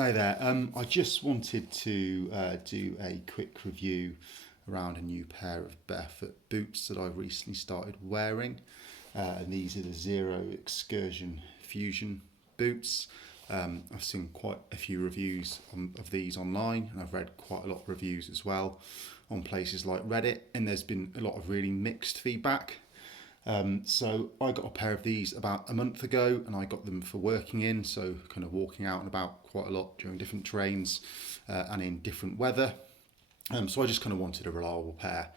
Hi there. I just wanted to do a quick review around a new pair of barefoot boots that I've recently started wearing. And these are the Zero Xcursion Fusion boots. I've seen quite a few reviews of these online, and I've read quite a lot of reviews as well on places like Reddit, and there's been a lot of really mixed feedback. So I got a pair of these about a month ago, and I got them for working in, so kind of walking out and about quite a lot during different terrains and in different weather. So I just kind of wanted a reliable pair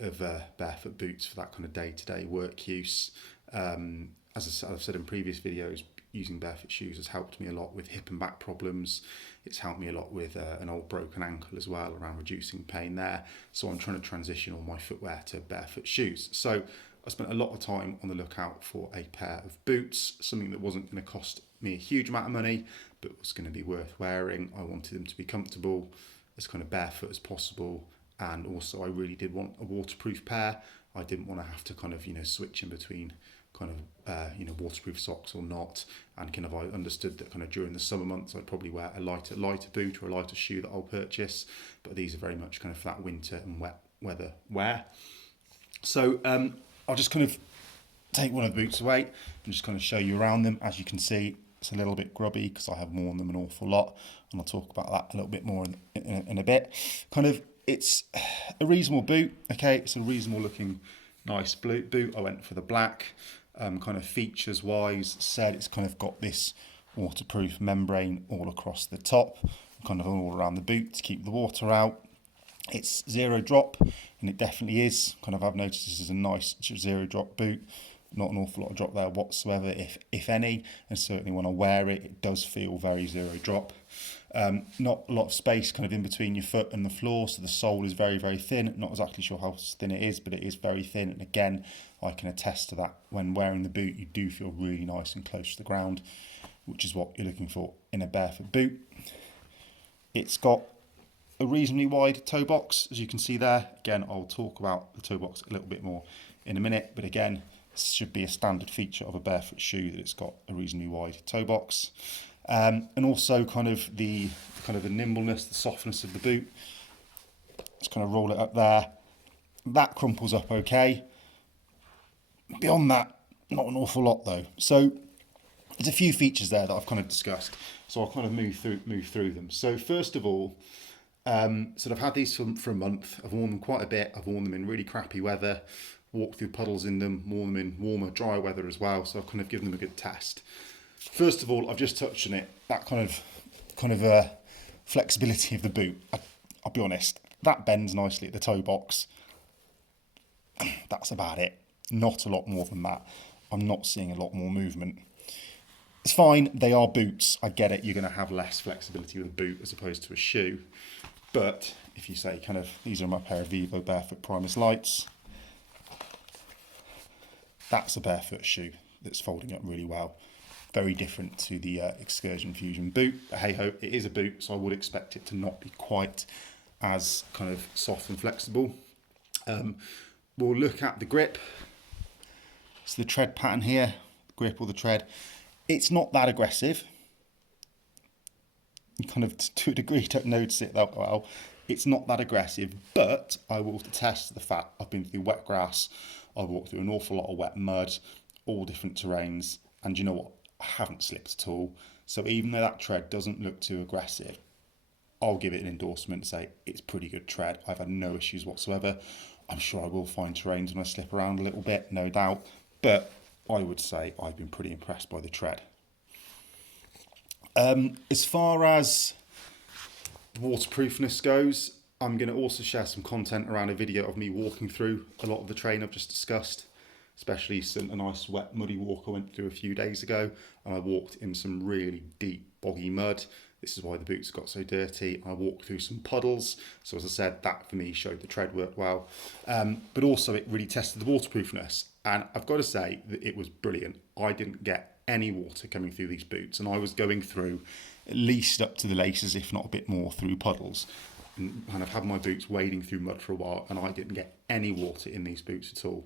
of barefoot boots for that kind of day-to-day work use. As I've said in previous videos, using barefoot shoes has helped me a lot with hip and back problems. It's helped me a lot with an old broken ankle as well, around reducing pain there. So I'm trying to transition all my footwear to barefoot shoes. So I spent a lot of time on the lookout for a pair of boots, something that wasn't going to cost me a huge amount of money, but was going to be worth wearing. I wanted them to be comfortable, as kind of barefoot as possible, and also I really did want a waterproof pair. I didn't want to have to kind of switch in between kind of waterproof socks or not, and kind of I understood that kind of during the summer months I'd probably wear a lighter boot or a lighter shoe that I'll purchase, but these are very much kind of for that winter and wet weather wear. So I'll just kind of take one of the boots away and just kind of show you around them. As you can see, it's a little bit grubby because I have worn them an awful lot, and I'll talk about that a little bit more in a bit. Kind of, it's a reasonable boot, okay? It's a reasonable looking, nice blue boot. I went for the black. Kind of features wise, said it's kind of got this waterproof membrane all across the top, kind of all around the boot to keep the water out. It's zero drop, and it definitely is. Kind of, I've noticed this is a nice zero drop boot. Not an awful lot of drop there whatsoever, if any. And certainly when I wear it, it does feel very zero drop. Not a lot of space kind of in between your foot and the floor, so the sole is very, very thin. Not exactly sure how thin it is, but it is very thin. And again, I can attest to that. When wearing the boot, you do feel really nice and close to the ground, which is what you're looking for in a barefoot boot. It's got a reasonably wide toe box, as you can see there. Again, I'll talk about the toe box a little bit more in a minute, but again, this should be a standard feature of a barefoot shoe, that it's got a reasonably wide toe box. And also kind of the nimbleness, the softness of the boot. Just kind of roll it up there. That crumples up okay. Beyond that, not an awful lot though. So there's a few features there that I've kind of discussed. So I'll kind of move through them. So first of all, so I've had these for a month. I've worn them quite a bit. I've worn them in really crappy weather, walked through puddles in them, worn them in warmer, dry weather as well. So I've kind of given them a good test. First of all, I've just touched on it. That kind of flexibility of the boot. I'll be honest, that bends nicely at the toe box. That's about it. Not a lot more than that. I'm not seeing a lot more movement. It's fine. They are boots. I get it. You're going to have less flexibility with a boot as opposed to a shoe. But if you say kind of, these are my pair of Vivo Barefoot Primus Lights, that's a barefoot shoe that's folding up really well. Very different to the Xcursion Fusion boot. But hey ho, it is a boot, so I would expect it to not be quite as kind of soft and flexible. We'll look at the grip. So the tread pattern here, grip or the tread, it's not that aggressive. You kind of, to a degree, don't notice it that well. It's not that aggressive, but I will attest to the fact I've been through wet grass, I've walked through an awful lot of wet mud, all different terrains, and you know what? I haven't slipped at all. So even though that tread doesn't look too aggressive, I'll give it an endorsement and say it's pretty good tread. I've had no issues whatsoever. I'm sure I will find terrains when I slip around a little bit, no doubt, but I would say I've been pretty impressed by the tread. As far as waterproofness goes, I'm going to also share some content around a video of me walking through a lot of the terrain I've just discussed, especially a nice wet muddy walk I went through a few days ago, and I walked in some really deep boggy mud. This is why the boots got so dirty. I walked through some puddles, so as I said, that for me showed the tread worked well, but also it really tested the waterproofness, and I've got to say that it was brilliant. I didn't get any water coming through these boots, and I was going through at least up to the laces, if not a bit more, through puddles, and I've had my boots wading through mud for a while, and I didn't get any water in these boots at all.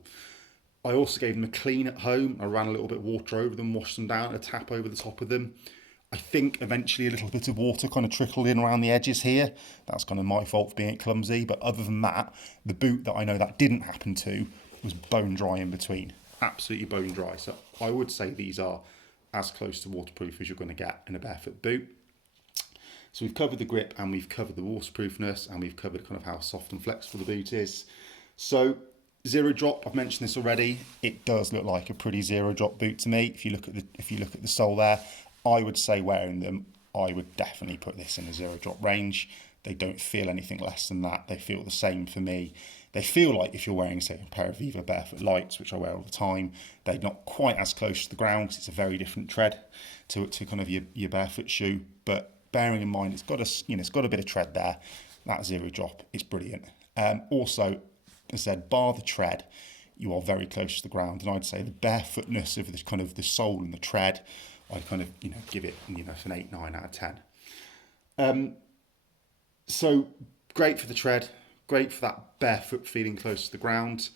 I also gave them a clean at home. I ran a little bit of water over them, washed them down, a tap over the top of them. I think eventually a little bit of water kind of trickled in around the edges here. That's kind of my fault for being clumsy. But other than that, the boot that I know that didn't happen to was bone dry in between. Absolutely bone dry. So I would say these are as close to waterproof as you're going to get in a barefoot boot. So we've covered the grip and we've covered the waterproofness and we've covered kind of how soft and flexible the boot is. So zero drop, I've mentioned this already. It does look like a pretty zero drop boot to me. If you look at the sole there, I would say wearing them, I would definitely put this in a zero drop range. They don't feel anything less than that. They feel the same for me. They feel like if you're wearing, say, a pair of Viva Barefoot Lights, which I wear all the time, they're not quite as close to the ground because it's a very different tread to kind of your barefoot shoe. But bearing in mind, it's got a bit of tread there. That zero drop, it's brilliant. Also, as I said, bar the tread, you are very close to the ground, and I'd say the barefootness of this kind of the sole and the tread, I'd kind of give it an 8, 9 out of 10. So great for the tread, great for that barefoot feeling close to the ground.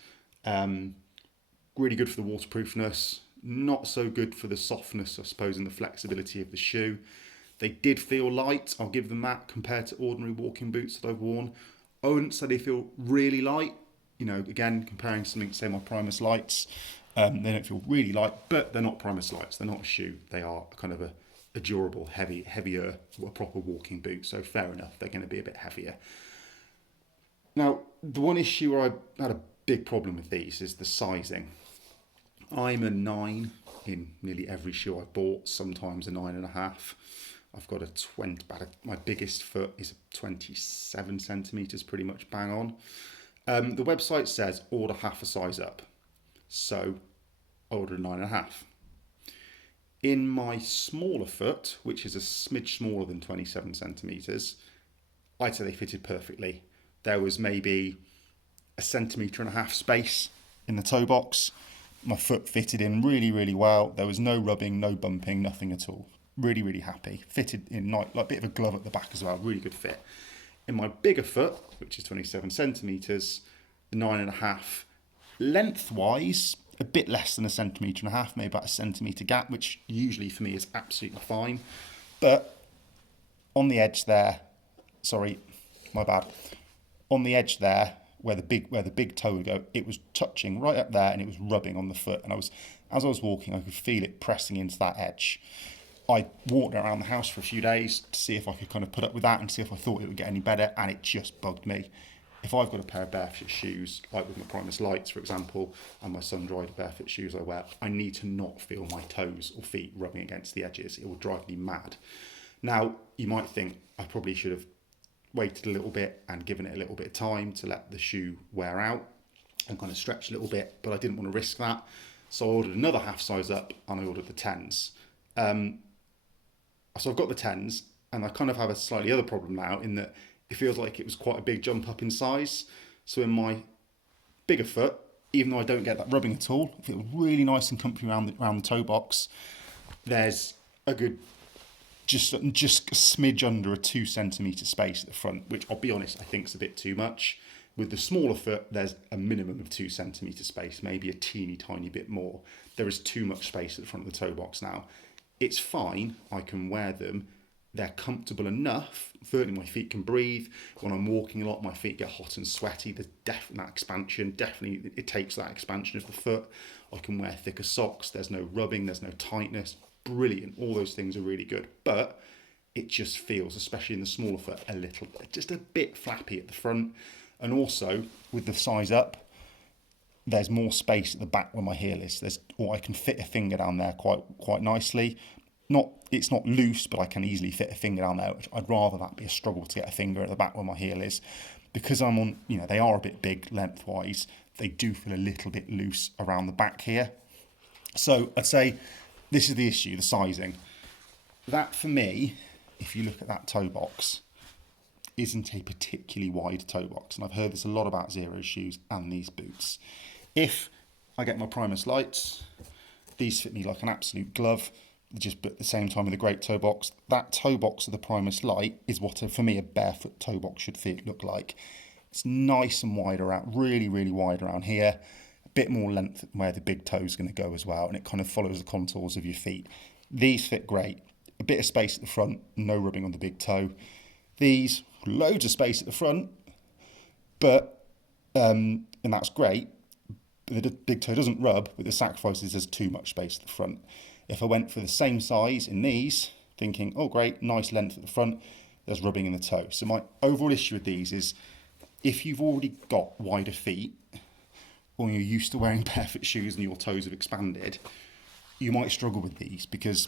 Really good for the waterproofness. Not so good for the softness, I suppose, and the flexibility of the shoe. They did feel light, I'll give them that, compared to ordinary walking boots that I've worn. I wouldn't say they feel really light. Again, comparing something, say my Primus Lights, they don't feel really light, but they're not Primus Lights. They're not a shoe. They are kind of a durable, heavier, a proper walking boot. So fair enough, they're going to be a bit heavier. Now, the one issue where I had a big problem with these is the sizing. I'm a 9 in nearly every shoe I've bought, sometimes a 9.5. I've got my biggest foot is 27 centimetres, pretty much bang on. The website says order half a size up. So I ordered a 9.5. In my smaller foot, which is a smidge smaller than 27 centimetres, I'd say they fitted perfectly. There was maybe 1.5 centimetres space in the toe box. My foot fitted in really, really well. There was no rubbing, no bumping, nothing at all. Really, really happy. Fitted in like a bit of a glove at the back as well. Really good fit. In my bigger foot, which is 27 centimetres, the 9.5, lengthwise, a bit less than 1.5 centimetres, maybe about 1 centimetre gap, which usually for me is absolutely fine. But on the edge there, sorry, my bad. On the edge there, where the big toe would go, it was touching right up there and it was rubbing on the foot. And as I was walking, I could feel it pressing into that edge. I walked around the house for a few days to see if I could kind of put up with that and see if I thought it would get any better, and it just bugged me. If I've got a pair of barefoot shoes, like with my Primus Lights, for example, and my sun-dried barefoot shoes I wear, I need to not feel my toes or feet rubbing against the edges. It will drive me mad. Now, you might think I probably should have waited a little bit and given it a little bit of time to let the shoe wear out and kind of stretch a little bit, but I didn't want to risk that. So I ordered another half size up and I ordered the 10s. So I've got the 10s, and I kind of have a slightly other problem now in that it feels like it was quite a big jump up in size. So in my bigger foot, even though I don't get that rubbing at all, it feels really nice and comfy around the toe box. There's a good, just a smidge under a 2 centimetre space at the front, which I'll be honest, I think is a bit too much. With the smaller foot, there's a minimum of 2 centimetre space, maybe a teeny tiny bit more. There is too much space at the front of the toe box now. It's fine, I can wear them. They're comfortable enough. Certainly my feet can breathe. When I'm walking a lot, my feet get hot and sweaty. There's definitely that expansion. Definitely, it takes that expansion of the foot. I can wear thicker socks. There's no rubbing. There's no tightness. Brilliant. All those things are really good. But it just feels, especially in the smaller foot, just a bit flappy at the front. And also, with the size up, there's more space at the back where my heel is. I can fit a finger down there quite nicely. It's not loose, but I can easily fit a finger down there, which I'd rather that be a struggle to get a finger at the back where my heel is. Because I'm on, they are a bit big lengthwise, they do feel a little bit loose around the back here. So I'd say this is the issue, the sizing. That for me, if you look at that toe box, isn't a particularly wide toe box. And I've heard this a lot about Zero shoes and these boots. If I get my Primus Lights, these fit me like an absolute glove, but at the same time with a great toe box. That toe box of the Primus Light is what, for me, a barefoot toe box should look like. It's nice and wide around, really, really wide around here. A bit more length where the big toe is going to go as well, and it kind of follows the contours of your feet. These fit great. a bit of space at the front, no rubbing on the big toe. These, loads of space at the front, but, and that's great, but the big toe doesn't rub, but the sacrifice is there's too much space at the front. If I went for the same size in these, thinking, oh great, nice length at the front, there's rubbing in the toe. So my overall issue with these is, if you've already got wider feet, or you're used to wearing barefoot shoes and your toes have expanded, you might struggle with these because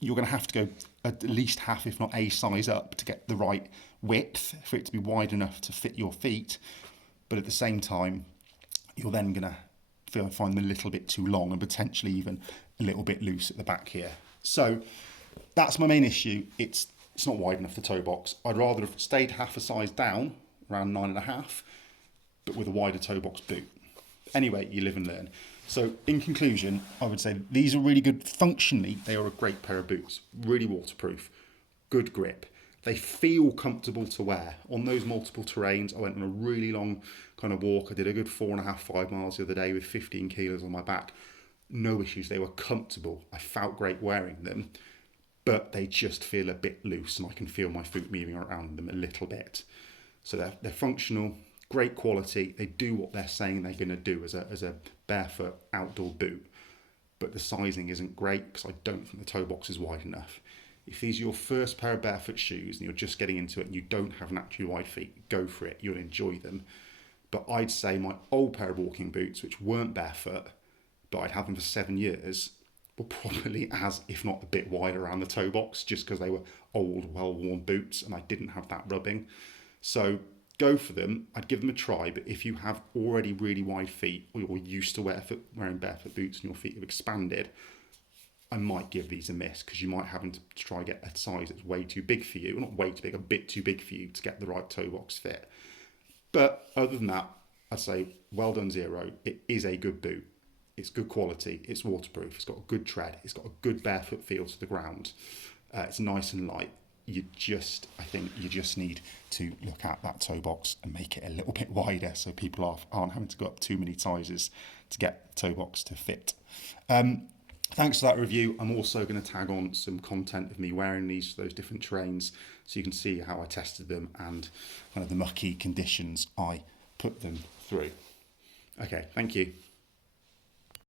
you're going to have to go at least half, if not a size up, to get the right width for it to be wide enough to fit your feet. But at the same time, you're then going to find them a little bit too long and potentially even a little bit loose at the back here. So that's my main issue. It's not wide enough, the toe box. I'd rather have stayed half a size down, around 9.5, but with a wider toe box boot. Anyway, you live and learn. So in conclusion, I would say these are really good. Functionally, they are a great pair of boots. Really waterproof, good grip. They feel comfortable to wear. On those multiple terrains, I went on a really long kind of walk. I did a good 4.5, 5 miles the other day with 15 kilos on my back. No issues. They were comfortable. I felt great wearing them, but they just feel a bit loose and I can feel my foot moving around them a little bit. So they're functional, great quality. They do what they're saying they're going to do as a barefoot outdoor boot, but the sizing isn't great because I don't think the toe box is wide enough. If these are your first pair of barefoot shoes and you're just getting into it and you don't have naturally wide feet, go for it. You'll enjoy them. But I'd say my old pair of walking boots, which weren't barefoot, but I'd had them for 7 years, were probably as, if not a bit wider around the toe box, just because they were old, well-worn boots and I didn't have that rubbing. So go for them. I'd give them a try, but if you have already really wide feet or you're used to wearing barefoot boots and your feet have expanded, I might give these a miss because you might have to try get a size that's way too big for you. Not way too big, a bit too big for you to get the right toe box fit. But other than that, I'd say well done, Zero. It is a good boot. It's good quality. It's waterproof. It's got a good tread. It's got a good barefoot feel to the ground. It's nice and light. I think you just need to look at that toe box and make it a little bit wider so people aren't having to go up too many sizes to get the toe box to fit. Thanks for that review. I'm also going to tag on some content of me wearing these for those different terrains so you can see how I tested them and kind of the mucky conditions I put them through. Okay, thank you.